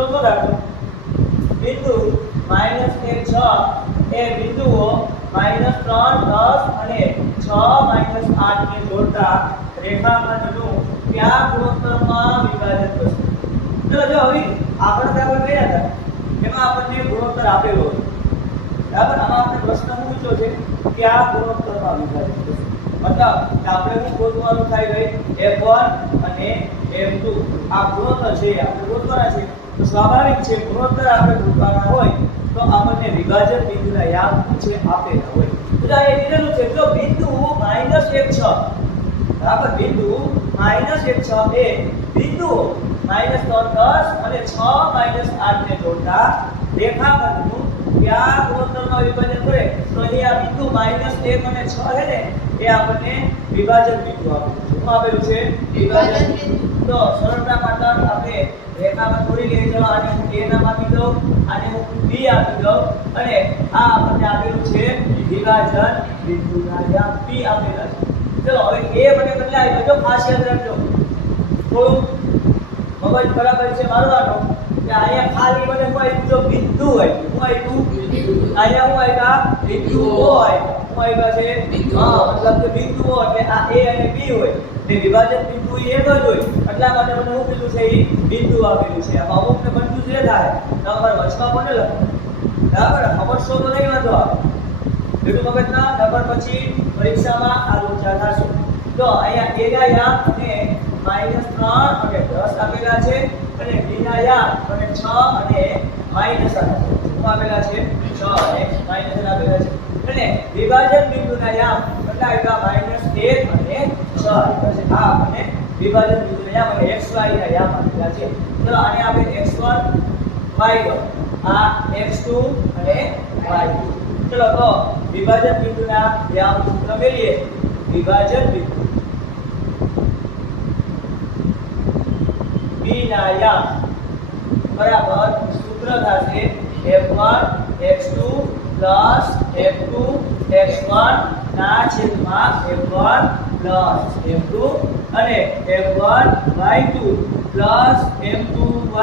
તો શું રાખો બિંદુ -1 6 એ બિંદુઓ -3 10 અને 6 8 ને જોડતા રેખાખંડનું કયા ગુણોત્તરમાં વિભાજન કરશું? જો હવે આપણે ત્યાં ગયા હતા એમાં આપણને ગુણોત્તર આપેલો હતો બરાબર. આમાં આપણે પ્રશ્ન પૂછ્યો છે કે આ ગુણોત્તરમાં વિભાજન કરશું, મતલબ આપણે શું ગોતવાનું થાય ભાઈ f1 અને f2 આ ગુણોત્તર છે આપણે ગોતવાના છે. તો સ્વાભાવિક છે ગુણોત્તર આપણે ગોતવાના હોય તો આપણને વિભાજન બિંદુના યામ છે આપેલા હોય. તો આ કીધેલું છે જો બિંદુ -1 6 બરાબર બિંદુ -1 6 એ બિંદુઓ -3 10 અને 6 8 ને જોડતા રેખાખંડનું કયા ગુણોત્તરમાં વિભાજન કરે? તો અહીં આ બિંદુ -1 અને 6 છે ને એ આપણને વિભાજન બિંદુ આપેલું છે. વિભાજન બિંદુ. તો સરળતા માટે આપણે રેખામાં થોડી લઈ જવા અને હું a નામ આપી દઉં અને હું b આપી દઉં અને આ આપણને આપેલું છે વિભાજન બિંદુના યામ p આપેલા છે. ચલો હવે a મને બદલાય તો ખાસ યાદ રાખજો થોડું મગજ બરાબર છે મારવાનું કે અહીંયા ખાલી મને હું આપ્યું જો બિંદુ હોય હું આપ્યું અહીંયા હું આપ્યા બિંદુઓ હોય હું આપ્યા છે મતલબ કે બિંદુઓ એટલે આ a અને b હોય તે વિભાજન બિંદુ એક જ હોય એટલા માટે મને શું કીધું છે એ બિંદુ આપેલું છે. આમાં અમુક ને બનતું જ થાય તમારે વચમાં કોને લખો બરાબર સમજશો તો નહીં વાંધો આવે એટલું મગજના નંબર પછી પરીક્ષામાં આ લોચા થશે. તો અહીંયા a ના યામ અને -3 અને 10 આપેલા છે અને b ના યામ અને 6 અને માઈનસ આપેલા છે 6 અને માઈનસ આપેલા છે અને વિભાજન બિંદુના યામ કેટલા આપ્યા -1 અને 6 આપ્યા છે. આ આપણને વિભાજન બિંદુના યામ અને xy ના યામ આપેલા છે. તો આને આપણે x1 y1 આ x2 અને y2. ચલો તો વિભાજન બિંદુના યામ સૂત્ર મેળવીએ. વિભાજન બિંદુ b ના યામ બરાબર સૂત્ર થશે f1 x2 f2 x1 ના છેદમાં f1 f2 અને f1 y2 f2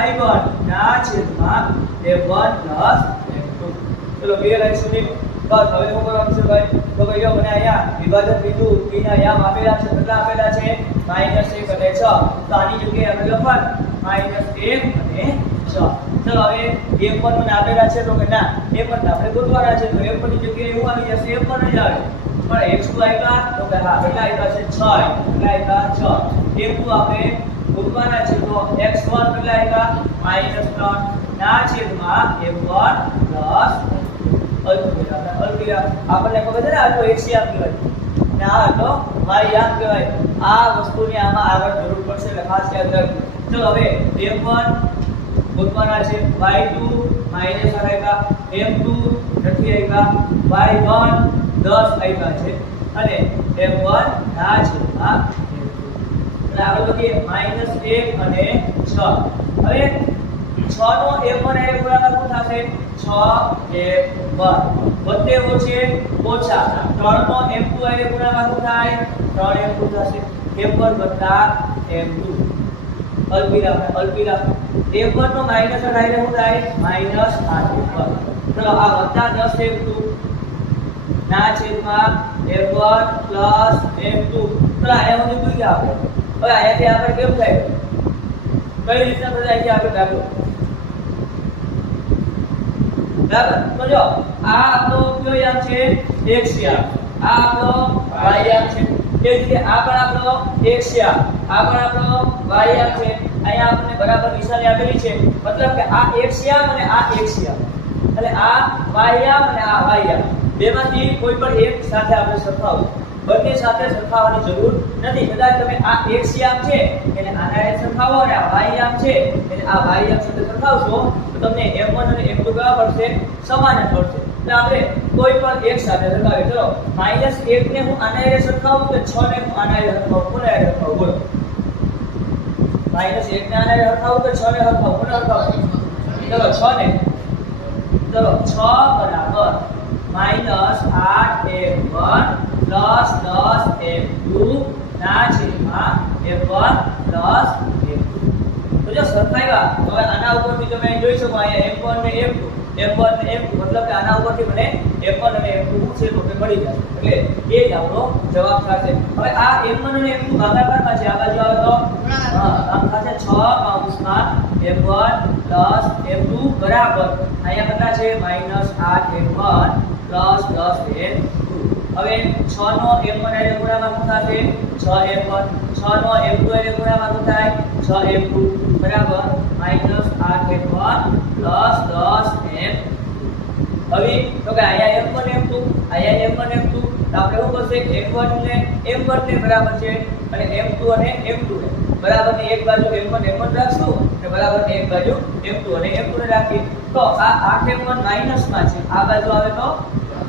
y1 ના છેદમાં f1 f2. ચલો બે લાઈન સુધી બસ હવે શું કરવાનું છે ભાઈ? તો ભાઈ મને અહીંયા વિભાજન બિંદુ p ના યામ આપેલા છે કેટલા આપેલા છે -1 અને 6. તો આની જગ્યાએ આપણે લખવાનું -1 અને 6. ચલો હવે f1 મને આપેલા છે તો કે ના f1 આપણે ગોતવાના છે તો f1 ની જગ્યાએ શું આવી જશે f1 જ આવે પણ x2 આપ્યા તો કે હા કેટલા આપ્યા છે 6 કેટલા આપ્યા 6. f2 આપણે ગોતવાના છે તો x1 કેટલા આપ્યા -3 ના છેદમાં f1 અલ્પવિરામ આપણને ખબર છે ને આ તો x યામ કહેવાય ને આ તો y યામ કહેવાય. આ વસ્તુની આમાં આગળ જરૂર પડશે એટલે ખાસ યાદ રાખજો. ચલો હવે f1 ગોતવાના છે y2 માઈનસ આપ્યા f2 નથી આપ્યા y1 10 આપ્યા છે અને f1 ના છેદમાં f2 એટલે આગળ લખીએ -1 અને 6. હવે 6 નો f1 એ ગુણાકાર શું થશે 6 f1 વત્તે ઓછે ઓછા 3 નો f2 એ ગુણાકાર શું થાય 3 f2 થશે f1 f2 અલ્પવિરામ f1 નો માઈનસ એટલે શું થાય -8 ચલો આ વત્તા 10 f2 ના છેદમાં f1 f2 ચલો અહીંયા હું લીધું કે આપણે હવે અહીંયાથી આપણે કેમ થાય કઈ રીતના બધા અહીંથી આપણે દાખલો બરાબર. તો જો આ આપણો કયો યામ છે x યામ આ આપણો y યામ છે એ રીતે આ પણ આપણો x યામ આ પણ આપણો y યામ છે. અહીંયા આપણને બરાબર નિશાની આપેલી છે મતલબ કે આ x યામ અને આ x યામ એટલે આ y યામ અને આ y યામ બેમાંથી કોઈ પણ એક સાથે આપણે સરખાવવું બંને સાથે સરખાવવાની જરૂર નથી. કદાચ તમે આ x યામ છે એને આના સાથે સરખાવો અને આ y યામ છે એને આ y યામ સાથે સરખાવશો તો તમને m1 અને m2 કેવા પડશે સમાન જ પડશે. એટલે આપણે કોઈ પણ એક સાથે સરખાવીએ. ચલો -1 ને હું આના સાથે સરખાવું કે 6 ને હું આના સાથે સરખાવું કોને સાથે સરખાવું બોલો? -1 ને આના સાથે સરખાવું કે 6 ને સરખાવું કોને સરખાવું? ચલો 6 ને ચલો 6 બરાબર -8f1 10f2 ના છેદમાં f1 f2. તો જો સરખાવ્યા હવે આના ઉપરથી તમે જોઈ શકો અહીંયા m1 ને m2 m1 ને m2 મતલબ કે આના ઉપરથી મને m1 અને m2 છે તો કે મળી જશે એટલે એ જ આપણો જવાબ થશે હવે આ m1 અને m2 ભાગાકારમાં છે આ બાજુ આવે તો આમ થશે 6 કૌંસમાં m1 m2 બરાબર અહીંયા કેટલા છે -8m1 10m2 હવે 6 નો m1 એટલે ગુણાકાર શું થશે 6m1 6 નો m2 એટલે ગુણાકાર શું થાય 6m2 બરાબર -8m1 10m2 હવે તો કે અહીંયા m1 m2 તો આપણે શું કરશે m1 ને m1 ને બરાબર છે અને m2 અને m2 ને બરાબર ની એક બાજુ m1 રાખશું અને બરાબર ની એક બાજુ m2 અને m2 ને રાખી તો આ 8m1 માઈનસ માં છે આ બાજુ આવે તો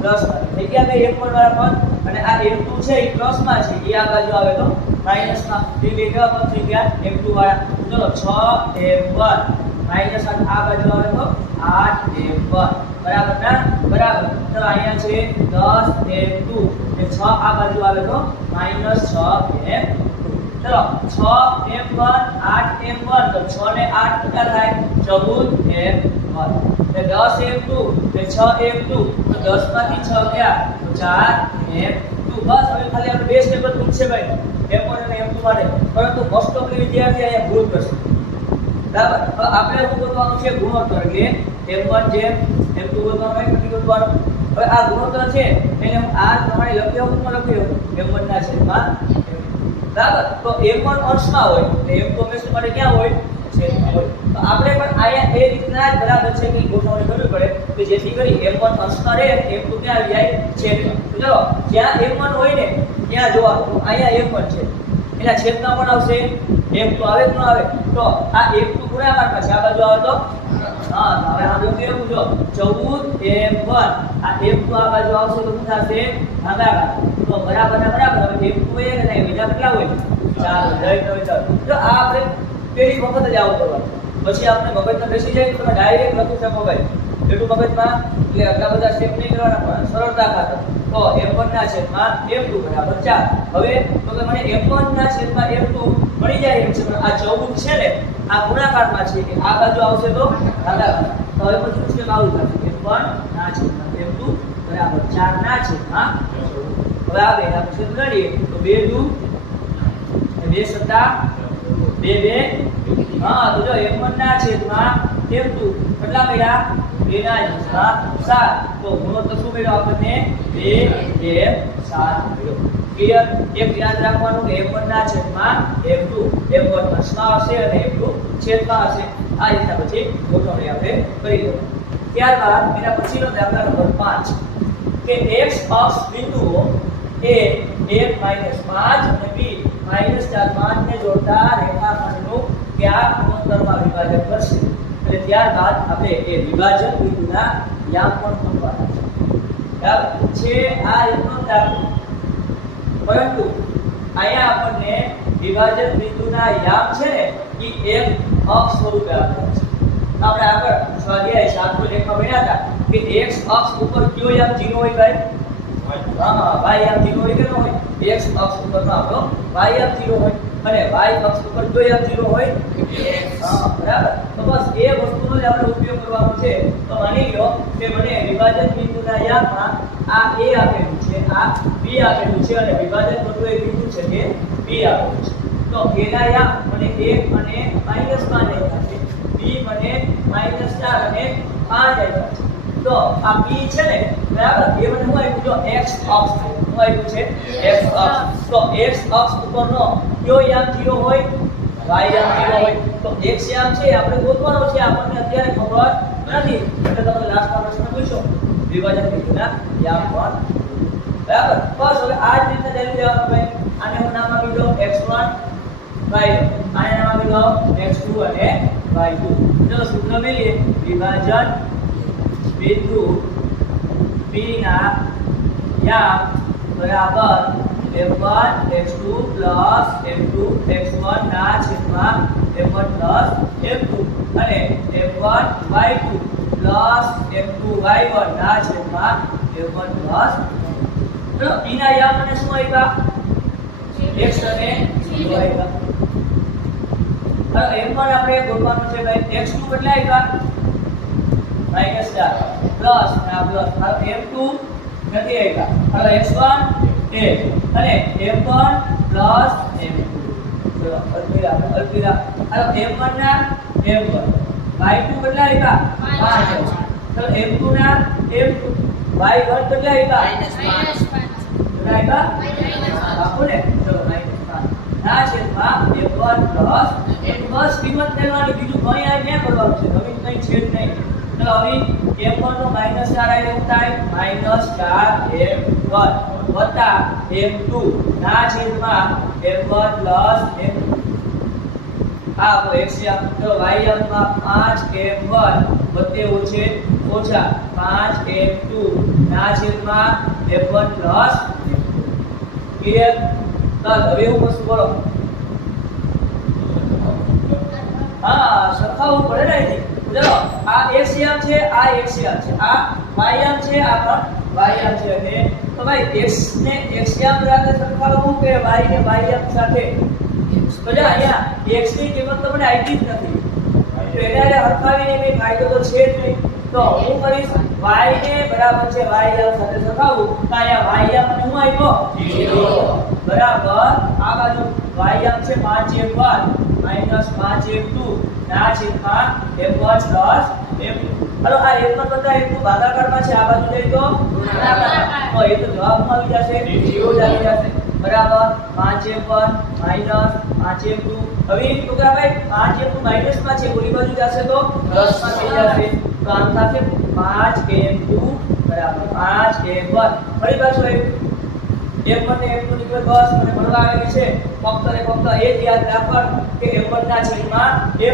પ્લસ માં થઈ ગયા બે m1 વાળા પદ અને આ m2 છે એ પ્લસ માં છે એ આ બાજુ આવે તો માઈનસ માં બે કેવા પદ થઈ ગયા m2 વાળા ચલો 6m1 માઈનસ આ બાજુ આવે તો 8m1 બરાબર ના બરાબર તો અહીંયા છે 10m2 અને 6 આ બાજુ આવે તો -6m2 ચલો 6m1 8m1 તો 6 ને 8 કેટલા થાય 14m1 ને 10m2 ને 6m2 તો 10 માંથી 6 ગયા તો 4m2 બસ હવે ખાલી આપણે બે સ્ટેપ જ પૂછશે ભાઈ m1 અને m2 માટે પરંતુ મોસ્ટ ઓફ વિદ્યાર્થી અહીંયા ભૂલ કરશે બરાબર હવે આપણે શું કરવાનું છે ગુણોત્તર એટલે m1 જેમ m2 ગોતવાનું નથી ગોતવાનું હવે આ ગુણોત્તર છે એને હું આ પ્રમાણે લખ્યો m1 ના છેદમાં બરાબર તો m1 અંશમાં હોય એટલે m2 હંમેશા માટે ક્યાં હોય છેદમાં હોય તો આપણે પણ આયા એ રીતના જ બરાબર છે કે ગોઠવણી કરવી પડે કે જેથી કરી m1 અંશમાં રહે m2 ક્યાં આવી જાય છેદમાં તો ચલો જ્યાં m1 હોય ને ત્યાં જોવાનું અહીંયા m1 છે એના છેદમાં પણ આવશે m2 આવે કે ન આવે તો આ m2 ગુણાકારમાં છે આ બાજુ આવે તો હવે આ કેવું જો 14m1 આ m2 આ બાજુ આવશે તો શું થશે ભાગાકાર તો બરાબર ના બરાબર હવે m2 એ ને બીજા કેટલા હોય 4 લઈ તો જો આ આપણે પેલી વખત જ આવું કરવાનું પછી આપણે મગજમાં બેસી જાય તો તમે ડાયરેક્ટ લખી શકો ભાઈ એટલું મગજમાં એટલે આટલા બધા સ્ટેપ નહીં કરવાના પણ સરળતા ખાતર તો m1 ના છેદમાં m2 બરાબર 4 હવે તો કે મને m1 ના છેદમાં m2 મળી જાય એમ છે પણ આ 14 છે ને આ ગુણાકારમાં છે કે આ બાજુ આવશે તો ભાગાકાર તો હવે પછી સ્ટેપ આવું થશે m1 ના છેદમાં m2 બરાબર 4 ના છેદમાં હવે આવે આપણે છેદ કરીએ તો 2 દુ 2 સત્તા 2 હા તો જો m1 ના છેદમાં m2 કેટલા મળ્યા 2 ના છેદમાં 7 તો ગુણોત્તર શું મળ્યો આપણને 2 7 મળ્યો ક્લિયર એક યાદ રાખવાનું કે m1 ના છેદમાં m2 m1 અંશમાં હશે અને m2 છેદમાં હશે આ રીતના પછી ગોઠવણી આપણે કરી દઈએ ત્યારબાદ એના પછીનો દાખલા નંબર 5 કે x અક્ષ બિંદુઓ a 1 - 5 અને b -4 5 ને જોડતા રેખાખંડનું કયા ગુણોત્તરમાં વિભાજન કરશે એટલે ત્યારબાદ આપણે એ વિભાજન બિંદુના યામ પણ શોધવાના છે આ રીતનો દાખલો પરંતુ અહીંયા આપણને વિભાજન બિંદુના યામ છે ને એ એક અક્ષ સ્વરૂપે આપેલા છે આપણે આગળ સ્વાધ્યાય 7 લેખમાં ભણ્યા હતા કે x અક્ષ ઉપર કયો યામ 0 હોય ભાઈ y યામ 0 હોય કે ન હોય x અક્ષ ઉપર આપણો y યામ 0 હોય અને y અક્ષ ઉપર કયો યામ 0 હોય બરાબર તો બસ એ વસ્તુનો જ આપણે ઉપયોગ કરવાનો છે તો માની લો કે મને વિભાજન બિંદુના યામમાં આ a આપેલું છે આ b આપેલું છે અને વિભાજન બિંદુ એ બિંદુ છે કે b આપેલું છે તો a ના યામ મને 1 અને -5 આપ્યા છે b મને -4 અને 5 આપ્યા છે તો આ b છે ને બરાબર એ મને શું આપ્યું જો x અક્ષ શું આપ્યું છે x અક્ષ તો x અક્ષ ઉપરનો કયો યામ 0 હોય y યામ 0 હોય તો x યામ છે આપણે ગોતવાનો છે આપણને અત્યારે ખબર નથી એટલે તમે લાસ્ટમાં પ્રશ્ન પૂછો વિભાજન બિંદુના યામ પણ બરાબર બસ હવે આ જ રીતે ચાલી જવાનું ભાઈ આને હું નામ આપી દઉં x1 y1 આને નામ આપી દઉં x2 અને y2 ચલો સૂત્ર મેળવીએ વિભાજન બિંદુ p ના યામ બરાબર m1 x2 m2 x1 ના છેદમાં m1 m2 અને m1 y2 m2 y1 ના છેદમાં m1 તો p ના યામ મને શું આપ્યા x અને 0 આપ્યા હવે m1 આપણે ગોતવાનું છે ભાઈ x2 કેટલા આવ્યા -4 પ્લસ આ પ્લસ હવે m2 નથી આવ્યા હવે x1 1 અને m1 પ્લસ m2 ચલો અલ્પવિરામ હવે m1 ના m1 y2 કેટલા આવ્યા 5 ચલો m2 ના m2 y1 કેટલા આવ્યા -5 કેટલા આવ્યા આપો ને ચલો -5 ના છેદમાં m1 પ્લસ બસ કિંમત લેવાની બીજું કંઈ આ ક્યાં કરવાનું છે નવીન કંઈ છે જ નહીં ચલો હવે m1 નો -4 આવે એવું થાય -4m1 વત્તા m2 ના છેદમાં m1 પ્લસ m2 આ તો એક્સિયમ ચલો y માં 5m1 વત્તે ઓછા 5m2 ના છેદમાં m1 પ્લસ ક્લિયર બસ હવે હું કશું બોલો હા સરખાવવું પડે ને અહીંથી ચલો આ એક્સિયમ છે આ એક્સિયમ છે આ વાયમ છે આ પણ વાયમ છે અને તો ભાઈ x ને એક્સિયમ સાથે સરખાવવું કે y ને વાયમ સાથે તો જો અહીંયા x ની કિંમત તો મને આવી જ નથી તો એને હરખાવીને મેં કાયદો તો છે જ નહીં તો હું કરીશ y ને બરાબર છે વાયમ સાથે સરખાવું તો અહીંયા વાયમ અને હું આવ્યો 0 બરાબર આ બાજુ વાયમ છે 5m1 -5m2 ના છેદમાં m1 પ્લસ m2 હાલો આ m1 બતા m2 ભાગાકારમાં છે આ બાજુ લઈ તો ગુણાકારમાં તો એ તો જવાબમાં આવી જશે 0 જ આવી જશે બરાબર 5m1 5m2 હવે છોકરા ભાઈ 5m2 માઈનસમાં છે ઓલી બાજુ જશે તો પ્લસમાં થઈ જશે તો આમ થશે 5m2 બરાબર 5m1 ફરી પાછું m1 ને m2 ની કોઈ બસ મને મળવા આવેલી છે ફક્ત ને ફક્ત એ જ યાદ રાખવાનું કે m1 ના છેદમાં m2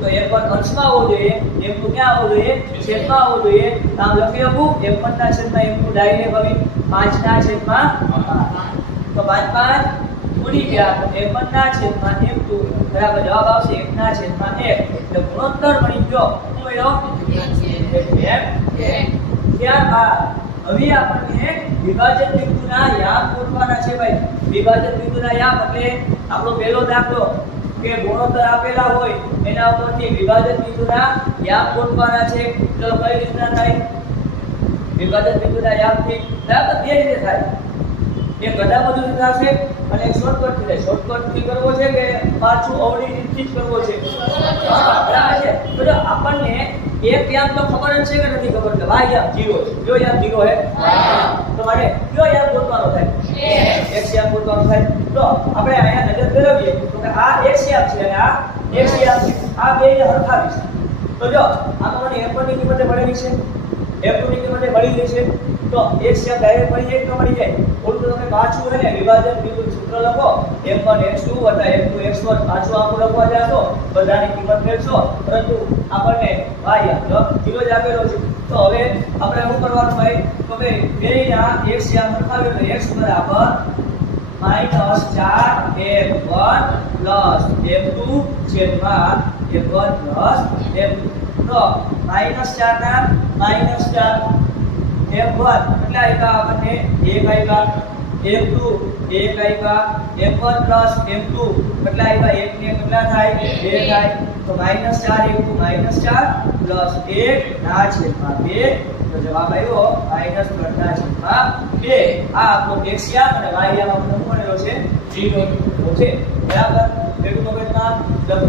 તો m1 અંશમાં હોવો જોઈએ m2 ક્યાં હોવો જોઈએ છેદમાં હોવો જોઈએ નામ લખી આપું m1 ના છેદમાં m2 ડાયરેક્ટ હવે 5 ના છેદમાં 5 તો 5 5 ગુણી ગયા તો m1 ના છેદમાં m2 બરાબર જવાબ આવશે 1 ના છેદમાં 1 એટલે ગુણોત્તર મળી ગયો શું મળ્યો ત્યારબાદ હવે આપણને વિભાજન બિંદુના યામ ગોતવાના છે ભાઈ વિભાજન બિંદુના યામ એટલે આપણો પહેલો દાખલો કે ગુણોત્તર આપેલા હોય એના ઉપરથી વિભાજન બિંદુના યામ ગોતવાના છે ચલો કઈ રીતના થાય વિભાજન બિંદુના યામથી બરાબર બે રીતે થાય એક ગધા બધું થશે અને એક શોર્ટકટ થી શોર્ટકટ થી કરવો છે કે પાછું અવળી રીતથી જ કરવો છે હા બરાબર છે તો જો આપણને એક યામ તો ખબર જ છે કે નથી ખબર કે y યામ 0 છે કયો યામ 0 હે તો મારે કયો યામ ગોતવાનો થાય x યામ ગોતવાનો થાય તો આપણે અહીંયા નજર ફેરવીએ તો કે આ x યામ છે અને આ x યામ છે આ બેને હરખાવીશ તો જો આમાં મને m1 ની કિંમત મળેલી છે m2 ની કિંમત મળી ગઈ છે તો x યામ ડાયરેક્ટ મળી જાય તો મળી જાય ઓલું તો તમે પાછું હે ને વિભાજન બિંદુ સૂત્ર લખો m1 x2 m2 x1 પાછું આખું લખવા જાશો બધાની કિંમત મેળવશો પરંતુ આપણને y યામ 0 જ આપેલો છે તો હવે આપણે શું કરવાનું ભાઈ તો કે બેના x યામ લખાવ્યો તો x બરાબર -4m1 m2 છેદમાં m1 m2 તો -4 ના -4 m1 કેટલા આવ્યા આપણને 1 આવ્યા m2 1 આવ્યા m1 m2 કેટલા આવ્યા 1 ને કેટલા થાય 2 થાય તો -4 * 1 ના છેદમાં 2 તો જવાબ આવ્યો -3 ના છેદમાં 2 આ આપણો x યામ અને y યામ આપણને મળેલો છે 0 છે બરાબર બેટુ મગજમાં લખો